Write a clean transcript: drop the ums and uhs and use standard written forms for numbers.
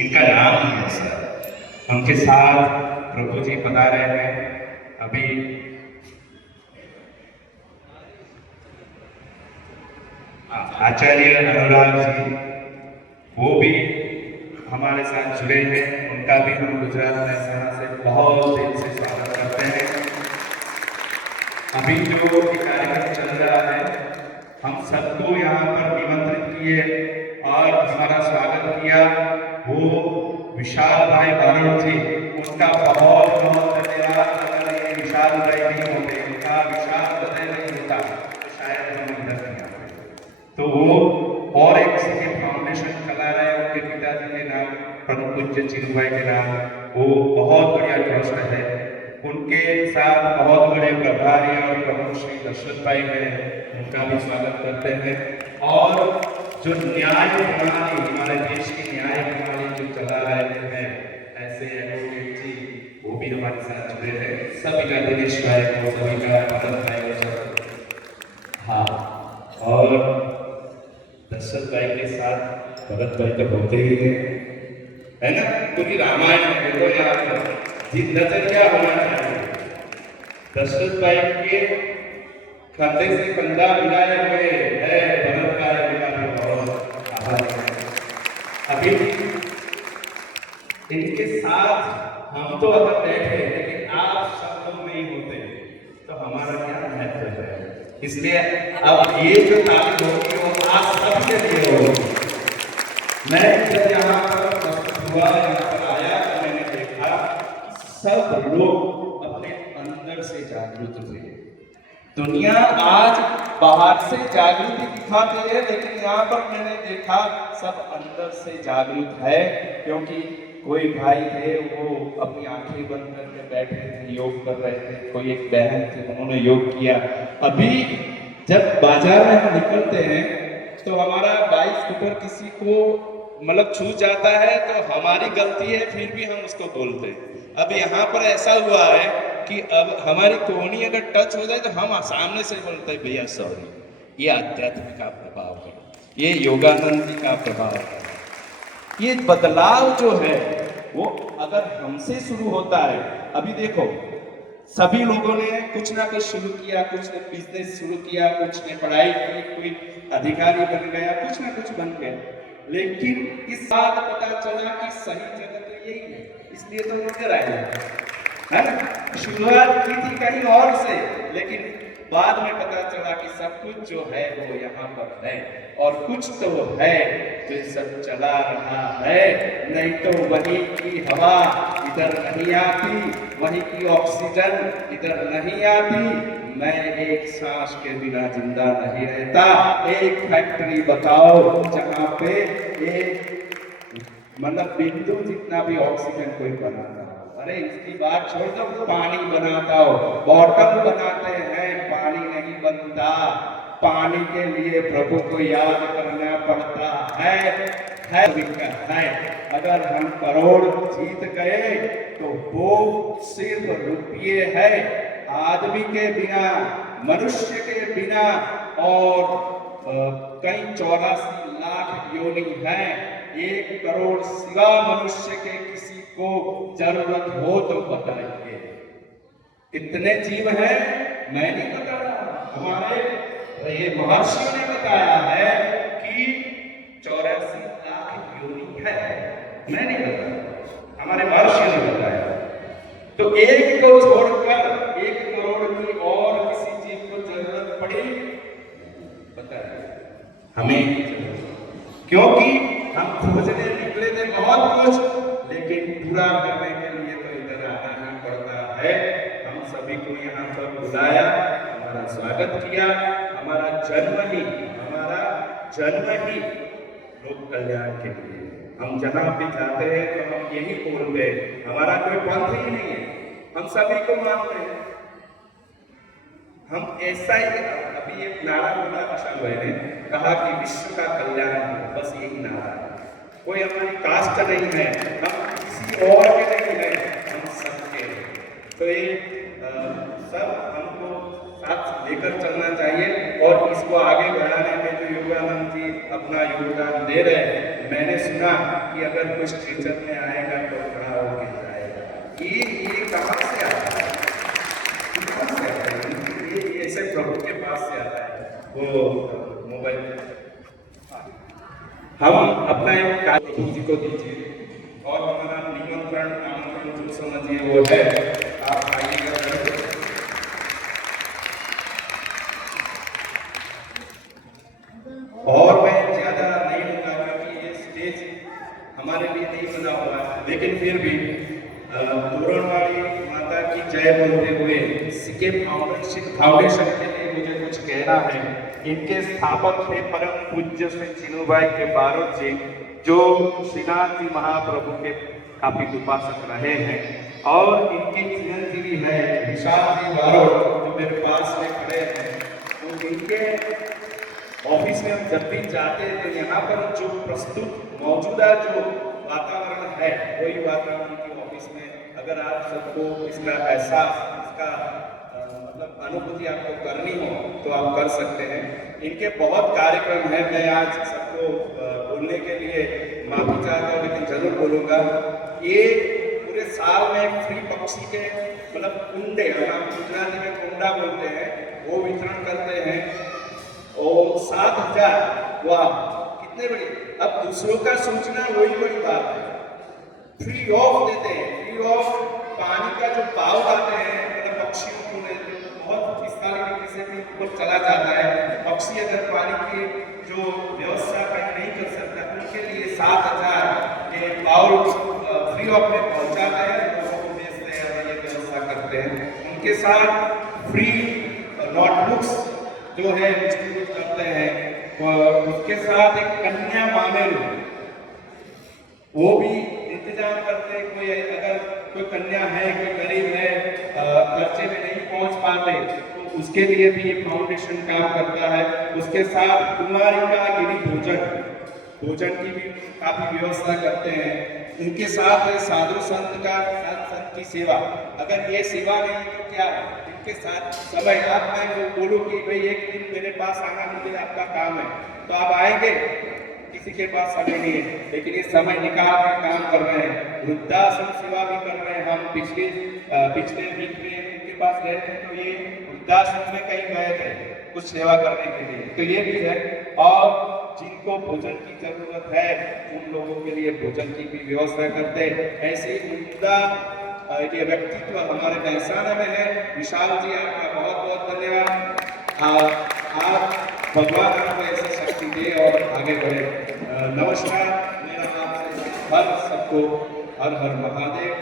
इनका नाम ही है सर। उनके साथ प्रभु जी पधारे हैं। अभी आचार्य अनुराग जी वो भी हमारे साथ जुड़े हैं। उनका भी हम गुजरात महसाना से बहुत दिल से स्वागत करते हैं। अभी जो कार्यक्रम चल रहा है, हम सबको यहाँ पर निमंत्रित किए और हमारा स्वागत किया वो विशाल भाई बारोट जी। उनका बहुत बहुत धन्यवाद। अगर ये विशाल भाई नहीं होते, उनका विशाल हृदय नहीं होता, तो शायद हम इधर नहीं आते। तो वो और एक फाउंडेशन चला रहे हैं उनके पिताजी के नाम, परम पूज्य चिरू भाई के नाम। वो बहुत बढ़िया ट्रस्ट है। उनके साथ बहुत बड़े प्रभारी और प्रमुख श्री दशरथ भाई हैं, उनका भी स्वागत करते हैं। और जो न्याय प्रणाली, हमारे देश की न्याय प्रणाली जो चला रहे हैं, ऐसे एडवोकेट जी वो भी हमारे साथ जुड़े हैं। सभी का दिनेश भाई को, सभी का भरत भाई को सब। हाँ, और दशरथ भाई के साथ भरत भाई तो होते ही है ना। क्योंकि रामायण में देखो यार जिद नजरिया होना चाहिए। दशरथ भाई के कंधे से कंधा मिलाए हुए है भरत भाई, उनका भी बहुत आभार है। अभी इनके साथ हम तो अगर बैठे, लेकिन आप सब लोग नहीं होते तो हमारा क्या महत्व है। इसलिए अब ये जो तालीम होगी वो आप सबके लिए होगी। मैं जब यहाँ पर हुआ, यहाँ पर आया तो मैंने देखा सब लोग अपने अंदर से जागरूक थे। दुनिया आज बाहर से जागृति दिखाती है, लेकिन यहाँ पर मैंने देखा सब अंदर से जागरूक है। क्योंकि कोई भाई थे वो अपनी आंखें बंद करके बैठे थे, योग कर रहे थे। कोई एक बहन थी, उन्होंने योग किया। अभी जब बाजार में हम निकलते हैं तो हमारा बाइक स्कूटर किसी को मतलब छू जाता है तो हमारी गलती है, फिर भी हम उसको बोलते हैं। अब यहाँ पर ऐसा हुआ है कि अब हमारी कोहनी अगर टच हो जाए तो हम सामने से बोलते हैं भैया सॉरी। ये अध्यात्म का प्रभाव है, ये योगानंद जी का प्रभाव है। ये बदलाव जो है वो अगर हमसे शुरू होता है। अभी देखो सभी लोगों ने कुछ ना कुछ शुरू किया, कुछ ने बिजनेस शुरू किया, कुछ ने पढ़ाई की, कोई अधिकारी बन गया, कुछ ना कुछ बन गया। लेकिन इस बात पता चला कि सही जगह तो यही है, इसलिए तो नजर आए है ना। शुरुआत की थी कहीं और से, लेकिन बाद में पता चला कि सब कुछ जो है वो यहाँ पर है। और कुछ तो है जो सब चला रहा है, नहीं तो वहीं की हवा इधर नहीं आती, वहीं की ऑक्सीजन इधर नहीं आती। मैं एक सांस के बिना जिंदा नहीं रहता। एक फैक्ट्री बताओ जहाँ पे एक मतलब बिंदु जितना भी ऑक्सीजन कोई बनाता हो। अरे इसकी बात छोड़ दो, पानी बनाता हो, बॉटल बनाते हैं, पानी नहीं बनता। पानी के लिए प्रभु को याद करना पड़ता है। अगर हम करोड़ जीत गए तो वो सिर्फ रुपये है। आदमी के बिना, मनुष्य के बिना और कई 84 लाख योनि है। 1 करोड़ सिवा मनुष्य के किसी को जरूरत हो तो बताइए। कितने जीव हैं मैं नहीं बता रहा, हमारे ये महर्षियों ने बताया है कि 84 लाख योनि है। मैं नहीं बता रहा, हमारे महर्षियों ने बताया। तो 1 को छोड़कर 1 करोड़ की और किसी जीव को जरूरत पड़ी बताइए हमें। क्योंकि हम खोजने निकले थे बहुत कुछ, लेकिन पूरा करने के लिए तो इधर आना ही पड़ता है। हम सभी को यहाँ पर बुलाया, हमारा स्वागत किया। हमारा जन्म ही लोक कल्याण के लिए। हम जहाँ भी जाते हैं तो हम यही बोलते हैं, हमारा कोई पंथ ही नहीं है, हम सभी को मानते हैं। हम ऐसा ही, अभी एक नारा बोला विशाल भाई ने, कहा कि विश्व का कल्याण हो, बस यही नारा है। कोई हमारी कास्ट नहीं है, हम किसी और के नहीं है, हम सबके हैं। तो ये सब हमको साथ लेकर चलना चाहिए और इसको आगे बढ़ाने में जो योगानंद जी अपना योगदान दे रहे हैं। मैंने सुना कि कि अगर कुछ टीचर में आएगा तो खड़ा होकर जाएगा। ये कहाँ से आता है? कहाँ से आता है? ये ऐसे प्रभु के पास से आता है वो मोबाइल। हम अपना एक कार्य जी को दीजिए और हमारा निमंत्रण आमंत्रण जो समझिए वो है, आप आइएगा। और मैं ज्यादा नहीं लूंगा क्योंकि ये स्टेज हमारे लिए नहीं बना हुआ है, लेकिन फिर भी तोरणवाड़ी माता की जय बोलते हुए सीके फाउंडेशन के लिए मुझे कुछ कहना है। इनके स्थापक थे परम पूज्य श्री चिनुभाई के बारोट जी, जो श्रीनाथ जी महाप्रभु के काफी उपासक रहे हैं। और इनके चिरंजीवी है विशाल जी बारोट, जो मेरे पास में खड़े हैं। तो इनके ऑफिस में हम जब भी जाते हैं तो यहाँ पर जो प्रस्तुत मौजूदा जो वातावरण है वही वातावरण की ऑफिस में अगर आप सबको इसका एहसास, इसका मतलब अनुभूति आपको करनी हो तो आप कर सकते हैं। इनके बहुत कार्यक्रम हैं, मैं आज सबको बोलने के लिए माफी चाहता हूँ लेकिन जरूर बोलूँगा। ये पूरे साल में फ्री पक्षी के मतलब कुंडे, हम गुजराती में कुंडा बोलते हैं, वो वितरण करते हैं। और 7,000, वाह कितने बड़ी। अब दूसरों का सोचना वही बड़ी बात है। फ्री ऑफ देते हैं, फ्री ऑफ पानी का जो पाव आते हैं मतलब पक्षियों को बहुत पिस्ताली तरीके से भी ऊपर चला जाता है। पक्षी अगर पानी की जो व्यवस्था कहीं नहीं कर सकता उनके लिए 7,000 के पाव फ्री ऑफ में पहुंचाते हैं, लोगों को बेचते हैं और ये व्यवस्था करते हैं। उनके साथ फ्री नोटबुक्स जो है डिस्ट्रीब्यूट करते हैं। और उसके साथ एक कन्या मामेरू वो भी इंतजाम करते हैं। कोई अगर कोई कन्या है, कोई गरीब है, खर्चे में नहीं पहुंच पाते तो उसके लिए भी ये फाउंडेशन काम करता है। उसके साथ कुमारिका गिरी भोजन की भी काफी व्यवस्था करते हैं। इनके साथ साधु संत की सेवा, अगर ये सेवा नहीं तो क्या है इनके साथ समय। आप मैं बोलूँ कि भाई एक दिन मेरे पास आना मुझे आपका काम है तो आप आएंगे, किसी के पास समय नहीं है, लेकिन ये समय निकाल कर काम कर रहे हैं। वृद्धाश्रम सेवा भी कर रहे हैं। हम पिछले वीक में उनके पास गए थे तो ये वृद्धाश्रम में कहीं गए थे कुछ सेवा करने के लिए, तो ये भी है। और जिनको भोजन की जरूरत है उन लोगों के लिए भोजन की भी व्यवस्था करते हैं। ऐसे ही उनका ये व्यक्तित्व हमारे महसाना में है। विशाल जी आपका बहुत बहुत धन्यवाद। आप भगवान आपको ऐसी शक्ति दे और आगे बढ़े। नमस्कार, मेरा नाम है हर सबको हर हर महादेव।